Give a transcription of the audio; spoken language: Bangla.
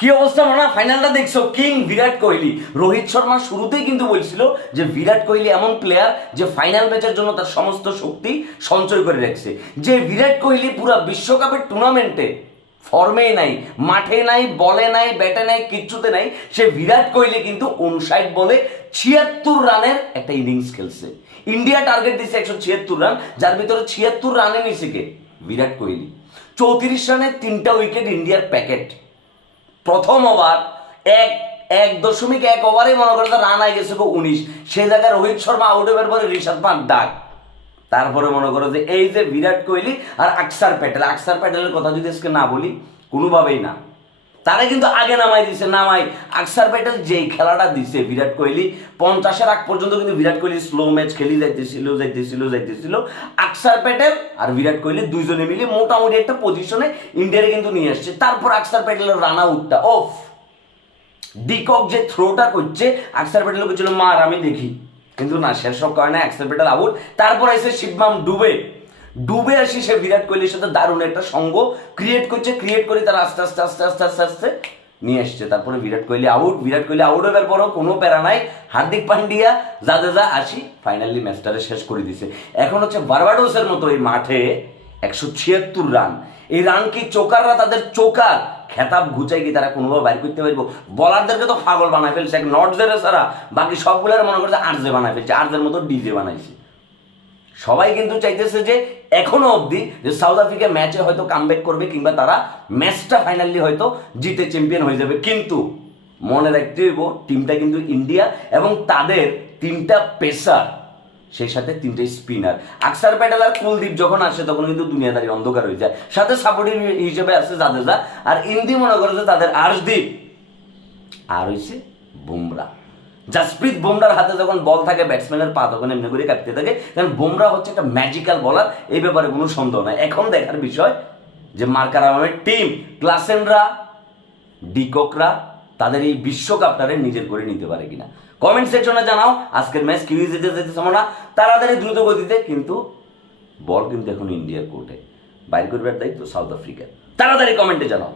কি অবস্থা মনে? ফাইনালটা দেখছ। কিং বিরাট কোহলি। রোহিত শর্মা শুরুতেই কিন্তু বলছিল যে বিরাট কোহলি এমন প্লেয়ার যে ফাইনাল ম্যাচের জন্য তার সমস্ত শক্তি সঞ্চয় করে রাখছে। যে বিরাট কোহলি পুরো বিশ্বকাপের টুর্নামেন্টে ফর্মে নাই, মাঠে নাই বলে নাই ব্যাটে নাই, কিচ্ছুতে নাই, সে বিরাট কোহলি কিন্তু উনষাট বলে ছিয়াত্তর রানের একটা ইনিংস খেলছে। ইন্ডিয়া টার্গেট দিছে একশো ছিয়াত্তর রান, যার ভিতরে ছিয়াত্তর রানে নিছে কে? বিরাট কোহলি। চৌত্রিশ রানের তিনটা উইকেট ইন্ডিয়ার প্যাকেট প্রথম ওভার এক এক দশমিক এক ওভারে মনে করে রান আই গেছে উনিশ। সেই জায়গায় রোহিত শর্মা আউট হবার পরে ঋষভ পান ডাক। তারপরে মনে করো যে এই যে বিরাট কোহলি আর আকসার প্যাটেল, আকসার প্যাটেলের কথা যদি আজকে না বলি, কোনোভাবেই না। তারা কিন্তু আগে নামাই দিছে, নামাই। আকসার প্যাটেল যেই খেলাটা দিছে, বিরাট কোহলি, পঞ্চাশের আগ পর্যন্ত কিন্তু বিরাট কোহলি স্লো ম্যাচ খেলি যাইতেছিল যাইতেছিল যাইতেছিল। আকসার প্যাটেল আর বিরাট কোহলি দুইজনে মিলে মোটামুটি একটা পজিশনে ইন্ডিয়ারে কিন্তু নিয়ে আসছে। তারপর আকসার প্যাটেলের রান আউটটা অফ ডিকক যে থ্রোটা করছে, আকসার প্যাটেল করছিল মার, আমি দেখি। কিন্তু না সেসব কারণে আকসার প্যাটেল আউট তারপর এসে শিবমাম ডুবে। ডুবে আসি সে বিরাট কোহলির সাথে দারুণ একটা সঙ্গ ক্রিয়েট করছে ক্রিয়েট করে তারা আস্তে আস্তে আস্তে আস্তে আস্তে আস্তে নিয়ে আসছে তারপরে বিরাট কোহলি আউট বিরাট কোহলি আউট হবার পরও কোনো প্যারা নাই। হার্দিক পান্ডিয়া, জাদেজা, আসি ফাইনালি ম্যাচটারে শেষ করে দিছে। এখন হচ্ছে বারবাডোসের মতো এই মাঠে একশো ছিয়াত্তর রান এই রান কি চোকাররা তাদের চোকার? খেতাব ঘুচাই কি তারা কোনোভাবে বাইর করতে পারব? বলারদেরকে তো পাগল বানায় ফেলছে, এক নট জেরে ছাড়া বাকি সবগুলোর মনে করছে আর্জে বানায় ফেলছে, আর্জের মতো ডিজে বানাইছে। সবাই কিন্তু চাইতেছে যে এখনও অবধি যে সাউথ আফ্রিকা ম্যাচে হয়তো কামব্যাক করবে কিংবা তারা ম্যাচটা ফাইনালি হয়তো জিতে চ্যাম্পিয়ন হয়ে যাবে। কিন্তু মনে রাখতে হইব টিমটা কিন্তু ইন্ডিয়া এবং তাদের তিনটা পেসার, সেই সাথে তিনটে স্পিনার আকসার প্যাটেল আর কুলদীপ যখন আসে তখন কিন্তু দুনিয়াদারি অন্ধকার হয়ে যায়। সাথে সাপোর্টিং হিসেবে আছে জাদেজা আর ইন্দি মনে করে যে তাদের আর্শদীপ। আর হইছে বুমরা। জাসপ্রীত বুমরার হাতে যখন বল থাকে ব্যাটসম্যানের পা তখন এমনি করে কাটতে থাকে। কারণ বুমরা হচ্ছে একটা ম্যাজিক্যাল বলার এই ব্যাপারে কোনো সন্দেহ নাই। এখন দেখার বিষয় যে মার্কার আলমের টিম ক্লাসেনরা ডিককরা, তাদের এই বিশ্বকাপটারে নিজের করে নিতে পারে কিনা। কমেন্ট সেকশনে জানাও, আজকের ম্যাচ কি যেতে যেতে না। তাড়াতাড়ি দ্রুত গতিতে কিন্তু বল কিন্তু এখন ইন্ডিয়ার কোর্টে বাইর করবার দায়িত্ব সাউথ আফ্রিকার তাড়াতাড়ি কমেন্টে জানাও।